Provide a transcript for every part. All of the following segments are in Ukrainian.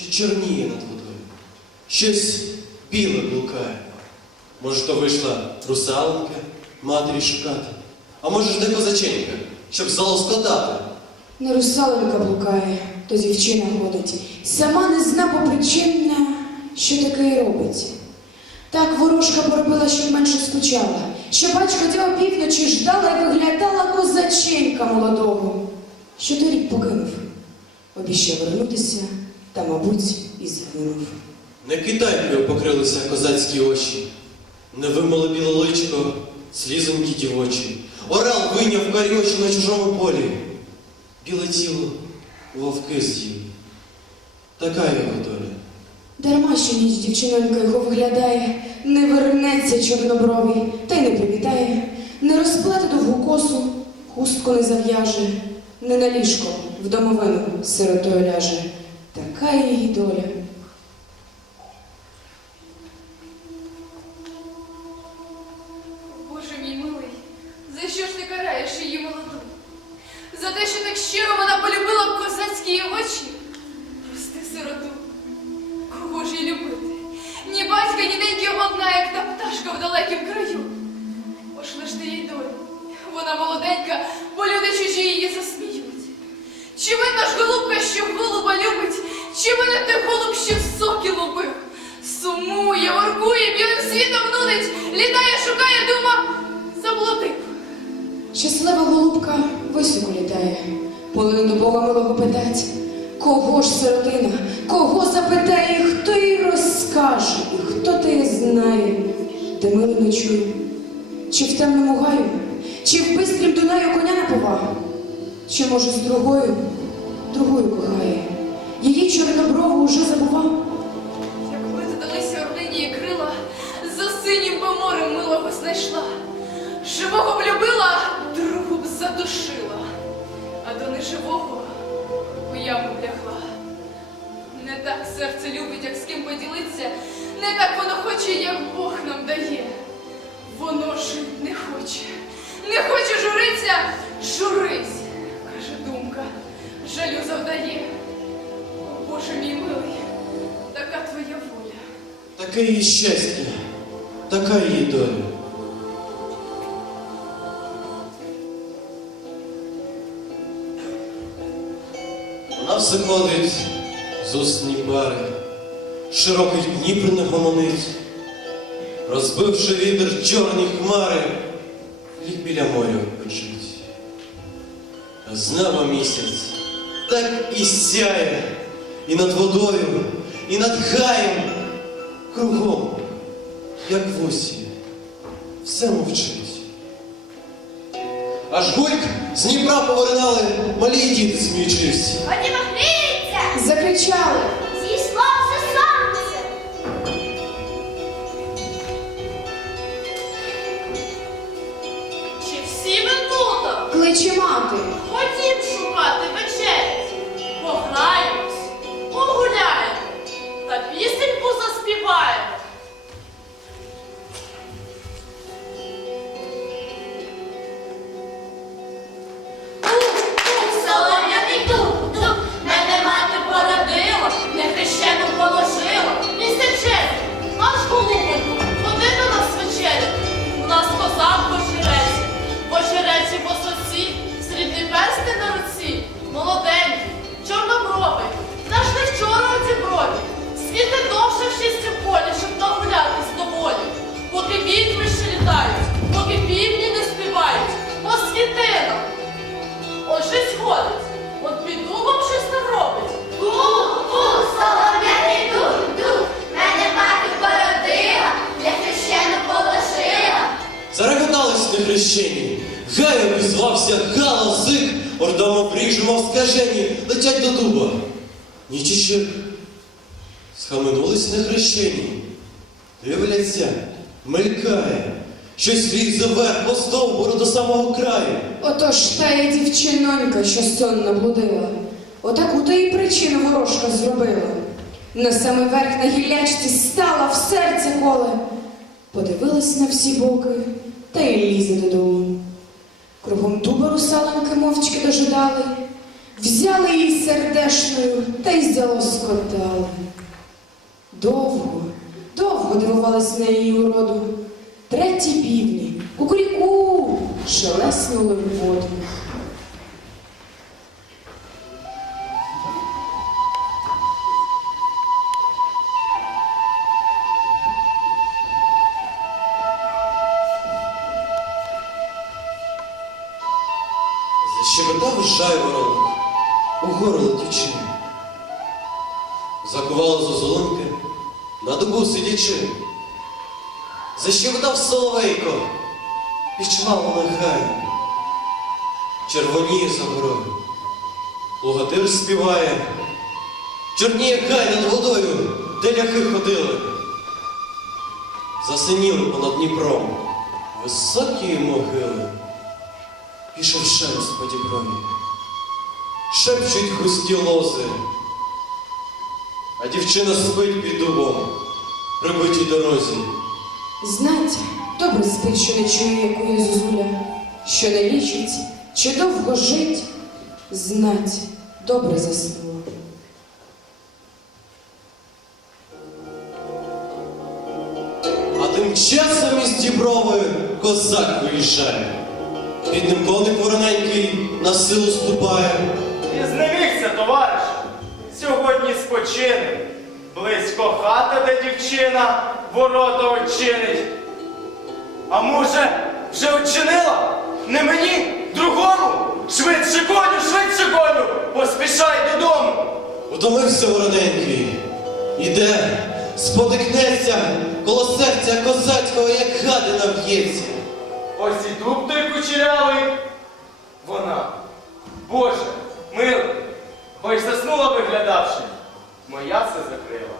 що чорніє над водою. Щось біле блукає. Може, то вийшла русалонька матері шукати, а може ж не козаченька, щоб залоскотати. Не русалонька блукає, то дівчина ходить. Сама не зна попричинна, що таке й робить. Так ворожка поробила, щоб менше скучала, що батько діва півночі ждала і виглядала козаченька молодого, що торік покинув. Обіщав вернутися, та, мабуть, і згинув. Не китайкою покрилися козацькі очі, не вимило біле личко, слізонькі дівочі. Орел вийняв карі очі на чужому полі. Біле тіло вовки з'їв. Така його доля. Дарма, що ніч дівчинонька його виглядає, не вернеться чорнобровий, та й не привітає, не розплете довгу косу, хустку не зав'яже, не на ліжко в домовину сиротою ляже. Така її доля. Боже мій милий, за що ж ти караєш її молоду? За те, що так щиро вона полюбила козацькі її очі? Прости сироту. Кого ж їй любити? Ні батька, ні деньки одна, як та пташка в далекім краю. Пошли ж ти їй долю. Вона молоденька, бо люди чужі її засміють. Чи видно ж голубка, що голуба любить, чи мене те голуб, що соки лупив? Сумує, воркує, білим світом нудить, літає, шукає, дума, заблудив. Щаслива голубка високо літає, полину до Бога милого питать. Кого ж сиротина, кого запитає, хто їй розкаже, і хто те знає, де мило ночує, чи в темному гаю, чи в бистрім Дунаю коня напова, чи може з другою, другою кохає. Її уже забував. Якби ти далися орлині крила, за синім би морем милого знайшла. Живого б любила, другу б задушила, а до неживого у яму б лягла. Не так серце любить, як з ким поділиться, не так воно хоче, як Бог нам дає. Воно жить не хоче, не хоче журиться, журись, каже думка, жалю завдає. Боже мій милий, така твоя воля. Таке її щастя, така її доля. Вона все ходить з усні бари, широкий Дніпр не гомонить, розбивши вітер чорні хмари, ліг біля моря печить. А з неба місяць так і сяє, і над водою, і над гаєм, кругом, як в усі, все мовчить. Аж гульк з Дніпра повернали малі діти сміючись. Ходімо гріться! Закричали. Зійшло сонце! Чи всі ви тут? Кличе мати. Гай обізвався, гала зик, ордомо мов скажені, летять до дуба. Ніч іще схаменулись нехрещені, дивляться, мелькає, щось лізе вверх по стовбуру до самого краю. Отож та є дівчинонька, що сон наблудила. Отаку то і причину ворожка зробила. На самий верх на гіллячці стала в серце коле. Подивилась на всі боки та й лізе додому. Кругом дуба русалоньки мовчки дожидали. Взяли її сердешною та й залоскотали. Довго, довго дивувались на її уроду. Треті півні, кукуріку, шелеснули в воду. Закували зозулинки на дубу сидячи. Защебетав соловейко, пічвало нехай. Червоніє за горою, Лугатир співає, чорніє гай над водою, де ляхи ходили. Засиніли понад Дніпром високі могили. Пішов шелест по діброві, шепчуть густі лози, а дівчина спить під дубом, прибитій дорозі. Знать, добре спить, що не чує, якої зозуля, що не лічить, чи довго жить, знать, добре заснула. А тим часом із діброви козак виїжджає. Під ним коник вороненький на силу ступає. І знемігся, товариш. Сьогодні спочине. Близько хата, де дівчина ворота очинить. А може, вже очинила? Не мені, другому. Швидше коню, швидше коню, поспішай додому. Утомився вороненький. Іде, спотикнеться, коло серця козацького, як гадина б'ється. Ось і дуб той кучерявий. Вона. Боже, милий, хоч заснула виглядавши. Моя все закрила.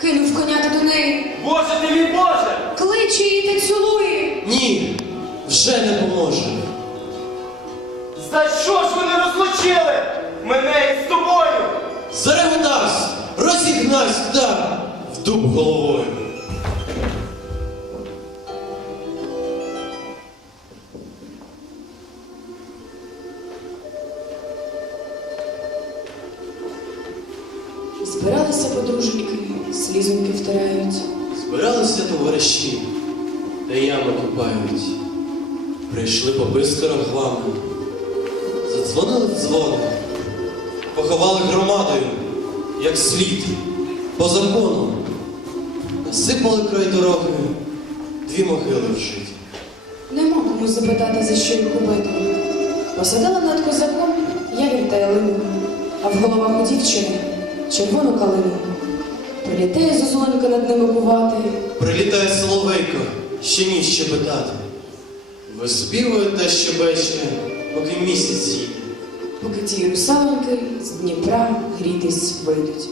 Кинув коня до неї, Боже ти мій Боже! кличе її та цілує. Ні, вже не поможе. За що ж вони розлучили мене із тобою? Зареготавсь, розігнась та в дуб головою. Збиралися подруженьки, слізоньки втирають. Збиралися товариші, та ями купають. Прийшли попи з корогвами, задзвонили дзвони, поховали громадою, як слід, по закону. Насипали край дороги, дві могили вжиті. Нема кому запитати, за що їх убито. Посадила над козаком явір та ялину, а в головах у дівчини червону калину. Прилітає зозонька над ними кувати, Прилітає соловейко, ще ніж щебетати. Виспівує та щебече, поки місяць їде. поки ті русалоньки з Дніпра грітись вийдуть.